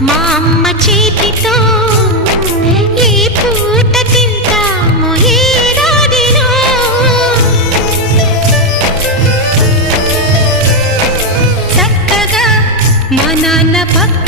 మా అమ్మ చేతితో ఈ పూట తింటాము ఏడాదిలో. చక్కగా మా నాన్న పక్క